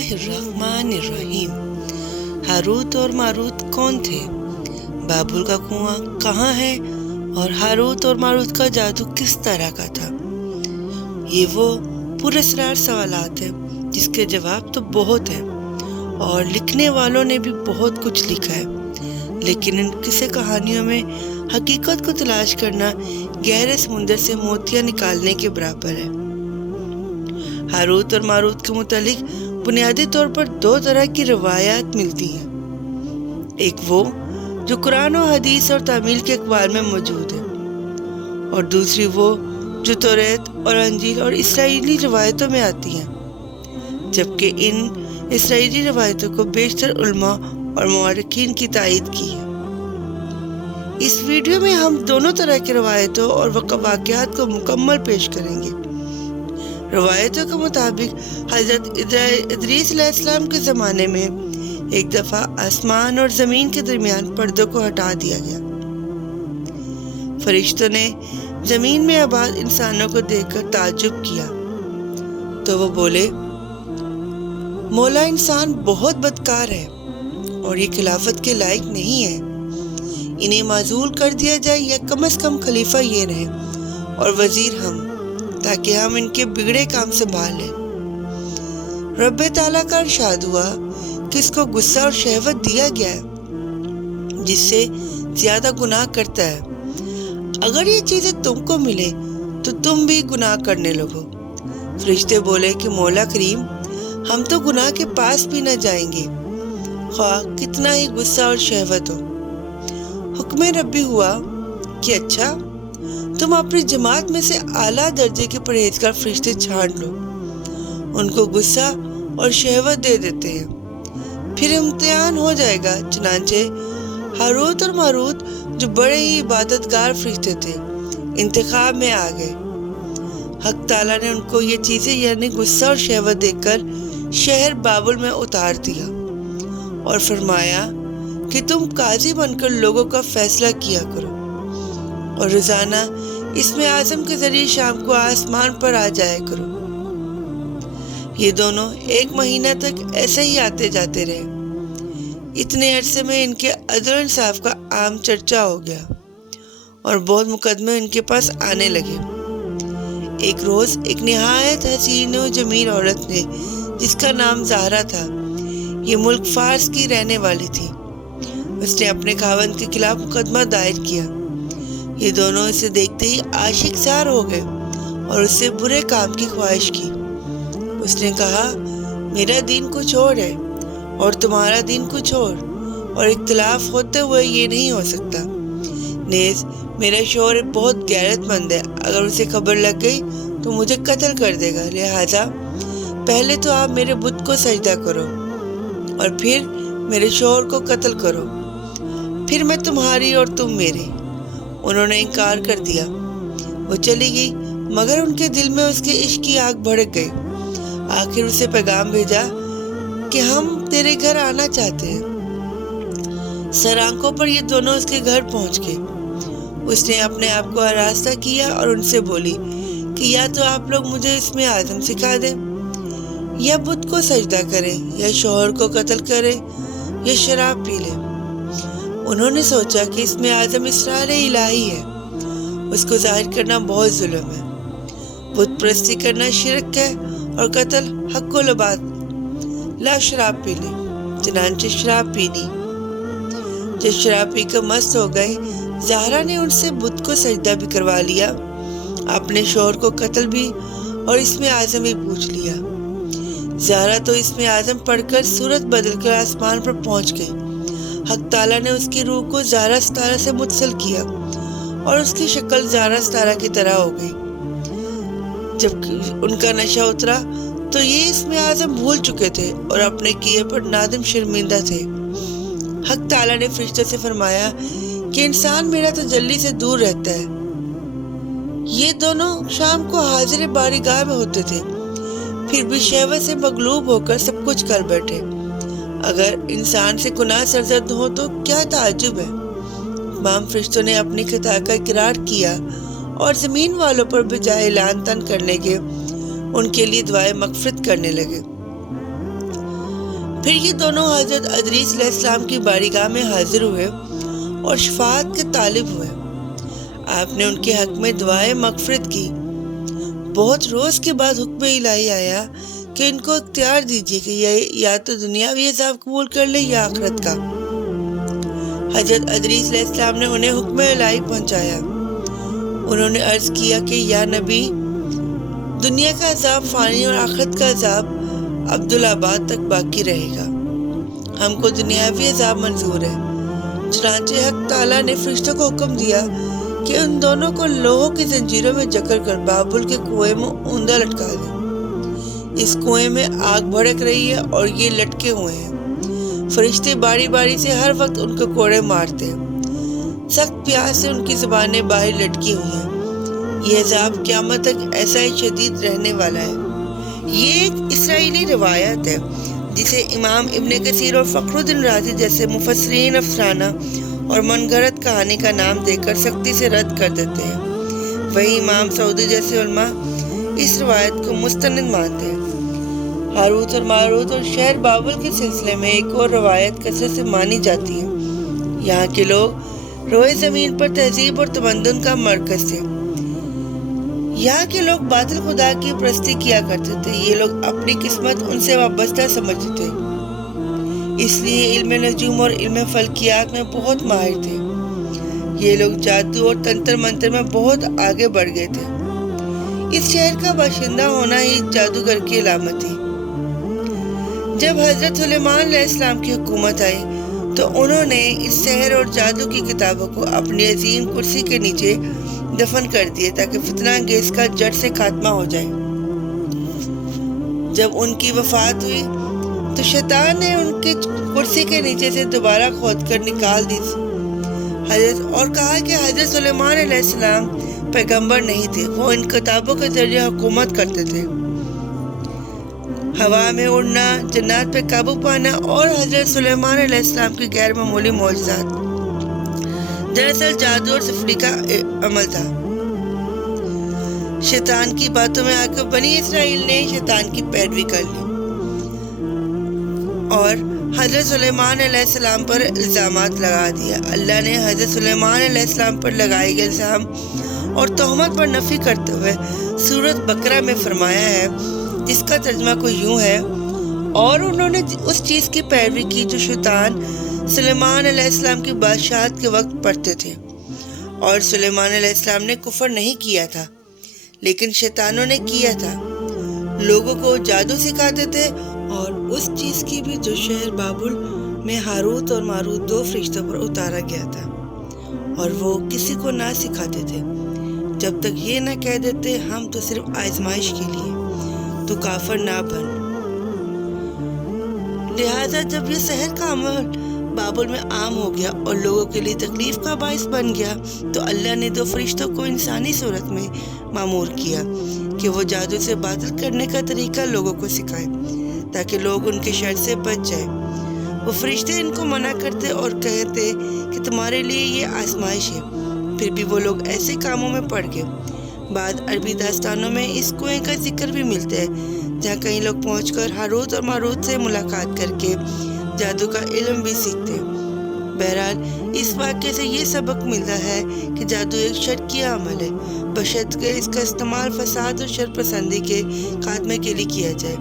बिस्मिल्लाहिर्रहमानिर्रहीम। हारूत और मारूत कौन थे? बाबुल का कुआं कहाँ है? और हारूत और मारूत का जादू किस तरह का था? ये वो पुरस्कार सवालात हैं जिसके जवाब तो बहुत हैं और लिखने वालों ने भी बहुत कुछ लिखा है, लेकिन इन किस्से कहानियों में हकीकत को तलाश करना गहरे समुंदर से मोतियां निकालने के बराबर है। हारूत और मारूत के मुतालिक बुनियादी तौर पर दो तरह की रवायात मिलती हैं। एक वो जो कुरान और हदीस और तामील के अखबार में मौजूद है, और दूसरी वो जो तौरात और अंजील और इसराइली रवायतों में आती हैं, जबकि इन इसराइली रवायतों को बेशतर उलमा और मुअर्रिखीन की तायीद की है। इस वीडियो में हम दोनों तरह की रवायतों और वाक़यात को मुकम्मल पेश करेंगे। रवायतों के मुताबिक हज़रत इदरीस अलैहिस्सलाम के ज़माने में एक दफ़ा आसमान और ज़मीन के दरमियान पर्दों को हटा दिया गया। फरिश्तों ने ज़मीन में आबाद इंसानों को देखकर ताज्जुब किया, तो वो बोले, मौला इंसान बहुत बदकार है और ये खिलाफत के लायक नहीं है। इन्हें माजूल कर दिया जाए या कम से कम खलीफा ये रहे और वजीर हम, ताकि हम इनके बिगड़े काम संभाल लें। रब्बे ताला का इरशाद हुआ कि इसको गुस्सा और शहवत दिया गया है जिससे ज्यादा गुनाह करता है। अगर ये चीजें तुमको मिले तो तुम भी गुनाह करने लगो। फरिश्ते बोले कि मौला करीम, हम तो गुनाह के पास भी न जाएंगे, ख्वाह कितना ही गुस्सा और शहवत हो। हुक्म रब्बी हुआ कि अच्छा, तुम अपनी जमात में से आला दर्जे के परहेजगार फरिश्ते छांट लो, उनको गुस्सा और शहवत दे देते हैं, फिर इम्तिहान हो जाएगा। चनांचे हारूत और मारूत जो बड़े ही इबादतगार फरिश्ते थे, इंतखाब में आ गए। हक ताला ने उनको ये चीजें यानी गुस्सा और शहवत देकर शहर बाबुल में उतार दिया और फरमाया कि तुम काजी बनकर लोगों का फैसला किया करो और रोजाना इसमें आजम के जरिए शाम को आसमान पर आ जाया करो। ये दोनों एक महीना तक ऐसे ही आते जाते रहे। इतने अरसे में इनके अदल और इंसाफ का आम चर्चा हो गया और बहुत मुकदमे इनके पास आने लगे। एक रोज एक निहायत हसीन और जमील औरत ने, जिसका नाम ज़हरा था, ये मुल्क फारस की रहने वाली थी, उसने अपने खावंद के खिलाफ मुकदमा दायर किया। ये दोनों इसे देखते ही आशिक जार हो गए और उससे बुरे काम की ख्वाहिश की। उसने कहा, मेरा दीन कुछ और है और तुम्हारा दीन कुछ और इख्तिलाफ होते हुए ये नहीं हो सकता। नेज़ मेरा शौहर बहुत गैरतमंद है, अगर उसे खबर लग गई तो मुझे कत्ल कर देगा। लिहाजा पहले तो आप मेरे बुत को सजदा करो और फिर मेरे शौहर को कत्ल करो, फिर मैं तुम्हारी और तुम मेरे। उन्होंने इनकार कर दिया। वो चली गई, मगर उनके दिल में उसके इश्क की आग भड़क गई। आखिर उसे पैगाम भेजा कि हम तेरे घर आना चाहते हैं। सर आंखों पर ये दोनों उसके घर पहुंच गए। उसने अपने आप को आरास्ता किया और उनसे बोली कि या तो आप लोग मुझे इसमें आज़म सिखा दें, या बुत को सजदा करें, या शौहर को कत्ल करें, या शराब पी लें। उन्होंने सोचा कि इसमें आज़म इसरार इलाही है, उसको जाहिर करना बहुत जुल्म है। बुत परस्ती करना शिरक है और कत्ल हक्कुल बात। ला शराब पी ले। चनांचे शराब पीनी। जब शराब पीकर मस्त हो गए, ज़हरा ने उनसे बुत को सजदा भी करवा लिया, अपने शौहर को कत्ल भी और इसमें आज़म भी पूछ लिया। ज़हरा तो इसमें आज़म पढ़कर सूरत बदलकर आसमान पर पहुंच गई। हक ताला ने उसकी रूह को ज़हरा सितारा से मुत्सल किया और उसकी शक्ल ज़हरा सितारा की तरह हो गई। जब उनका नशा उतरा तो ये इसमें आज़म भूल चुके थे और अपने किए पर नादिम शर्मिंदा थे। हक ताला ने फरिश्तों से फरमाया कि इंसान मेरा तजल्ली से दूर रहता है। ये दोनों शाम को हाजिर बारीगाह में होते थे, फिर भी शहवत से मगलूब होकर सब कुछ कर बैठे। अगर इंसान से गुनाह सरजद हो तो क्या ताज्जुब है। तमाम फरिश्तों ने अपनी खता का इकरार किया और ज़मीन वालों पर बजाय ऐलान तन करने के उनके लिए दुआएं मगफिरत करने लगे। پھر یہ دونوں حضرت ادریس علیہ السلام کی بارگاہ میں حاضر ہوئے اور شفاعت کے طالب ہوئے۔ آپ نے ان کے حق میں دعائے مغفرت کی۔ بہت روز کے بعد حکم الہی آیا کہ ان کو اختیار دیجیے کہ یا تو دنیاوی عذاب قبول کر لے یا آخرت کا۔ حضرت ادریس علیہ السلام نے انہیں حکم الہی پہنچایا۔ انہوں نے عرض کیا کہ یا نبی، دنیا کا عذاب فانی اور آخرت کا عذاب عبدالآباد تک باقی رہے گا۔ ہم کو دنیاوی عذاب منظور ہے۔ چنانچہ حق تعالیٰ نے فرشتوں کو حکم دیا کہ ان دونوں کو لوہوں کی زنجیروں میں جکڑ کر بابل کے کنویں میں اوندا لٹکا دیں۔ اس کنویں میں آگ بھڑک رہی ہے اور یہ لٹکے ہوئے ہیں۔ فرشتے باری باری سے ہر وقت ان کو کوڑے مارتے ہیں۔ سخت پیاس سے ان کی زبانیں باہر لٹکی ہوئی ہیں۔ یہ عذاب قیامت تک ایسا ہی شدید رہنے والا ہے۔ یہ ایک اسرائیلی روایت ہے جسے امام ابن کثیر اور فخر الدین رازی جیسے مفسرین افسانہ اور من گھڑت کہانی کا نام دے کر سختی سے رد کر دیتے ہیں۔ وہی امام سعودی جیسے علماء اس روایت کو مستند مانتے ہیں۔ ہاروت اور ماروت اور شہر بابل کے سلسلے میں ایک اور روایت کثرت سے مانی جاتی ہے۔ یہاں کے لوگ روئے زمین پر تہذیب اور تمدن کا مرکز تھے۔ یہاں کے لوگ باطل خدا کی پرستی کیا کرتے تھے۔ یہ لوگ اپنی قسمت ان سے وابستہ سمجھتے تھے، اس لیے علم نجوم اور علم فلکیات میں بہت ماہر تھے۔ یہ لوگ جادو اور تنتر منتر میں بہت آگے بڑھ گئے تھے۔ اس شہر کا باشندہ ہونا ہی جادوگر کی علامت تھی۔ جب حضرت سلیمان علیہ السلام کی حکومت آئی تو انہوں نے اس شہر اور جادو کی کتابوں کو اپنی عظیم کرسی کے نیچے دفن کر دیے تاکہ فتنہ انگیز کا جڑ سے خاتمہ ہو جائے۔ جب ان کی وفات ہوئی تو شیطان نے ان کی کرسی کے نیچے سے دوبارہ کھود کر نکال دی اور کہا کہ حضرت سلیمان علیہ السلام پیغمبر نہیں تھے، وہ ان کتابوں کے ذریعے حکومت کرتے تھے۔ ہوا میں اڑنا، جنات پہ قابو پانا اور حضرت سلیمان علیہ السلام کی غیر معمولی معجزات دراصل جادو اور سفری کا عمل تھا۔ شیطان کی باتوں میں آ کر بنی اسرائیل نے شیطان کی پیروی کر لی اور حضرت سلیمان علیہ السلام پر الزامات لگا دیا۔ اللہ نے حضرت سلیمان علیہ السلام پر لگائے گئے الزام اور تہمت پر نفی کرتے ہوئے سورۃ بقرہ میں فرمایا ہے، جس کا ترجمہ کو یوں ہے، اور انہوں نے اس چیز کی پیروی کی جو شیطان سلیمان علیہ السلام کی بادشاہت کے وقت پڑھتے تھے، اور سلیمان علیہ السلام نے کفر نہیں کیا تھا لیکن شیطانوں نے کیا تھا۔ لوگوں کو جادو سکھاتے تھے اور اس چیز کی بھی جو شہر بابل میں ہاروت اور ماروت دو فرشتوں پر اتارا گیا تھا، اور وہ کسی کو نہ سکھاتے تھے جب تک یہ نہ کہہ دیتے ہم تو صرف آزمائش کے لیے، تو کافر نہ بن۔ لہٰذا جب یہ سحر کا عمل بابل میں عام ہو گیا اور لوگوں کے لیے تکلیف کا باعث بن گیا تو اللہ نے دو فرشتوں کو انسانی صورت میں مامور کیا کہ وہ جادو سے باطل کرنے کا طریقہ لوگوں کو سکھائے تاکہ لوگ ان کے شر سے بچ جائیں۔ وہ فرشتے ان کو منع کرتے اور کہتے کہ تمہارے لیے یہ آزمائش ہے، پھر بھی وہ لوگ ایسے کاموں میں پڑ گئے۔ بعد عربی داستانوں میں اس کنویں کا ذکر بھی ملتا ہے جہاں کئی لوگ پہنچ کر ہاروت اور ماروت سے ملاقات کر کے جادو کا علم بھی سیکھتے۔ بہرحال اس واقعے سے یہ سبق ملتا ہے کہ جادو ایک شرکیہ عمل ہے، بشرطیکہ اس کا استعمال فساد اور شر پسندی کے خاتمے کے لیے کیا جائے۔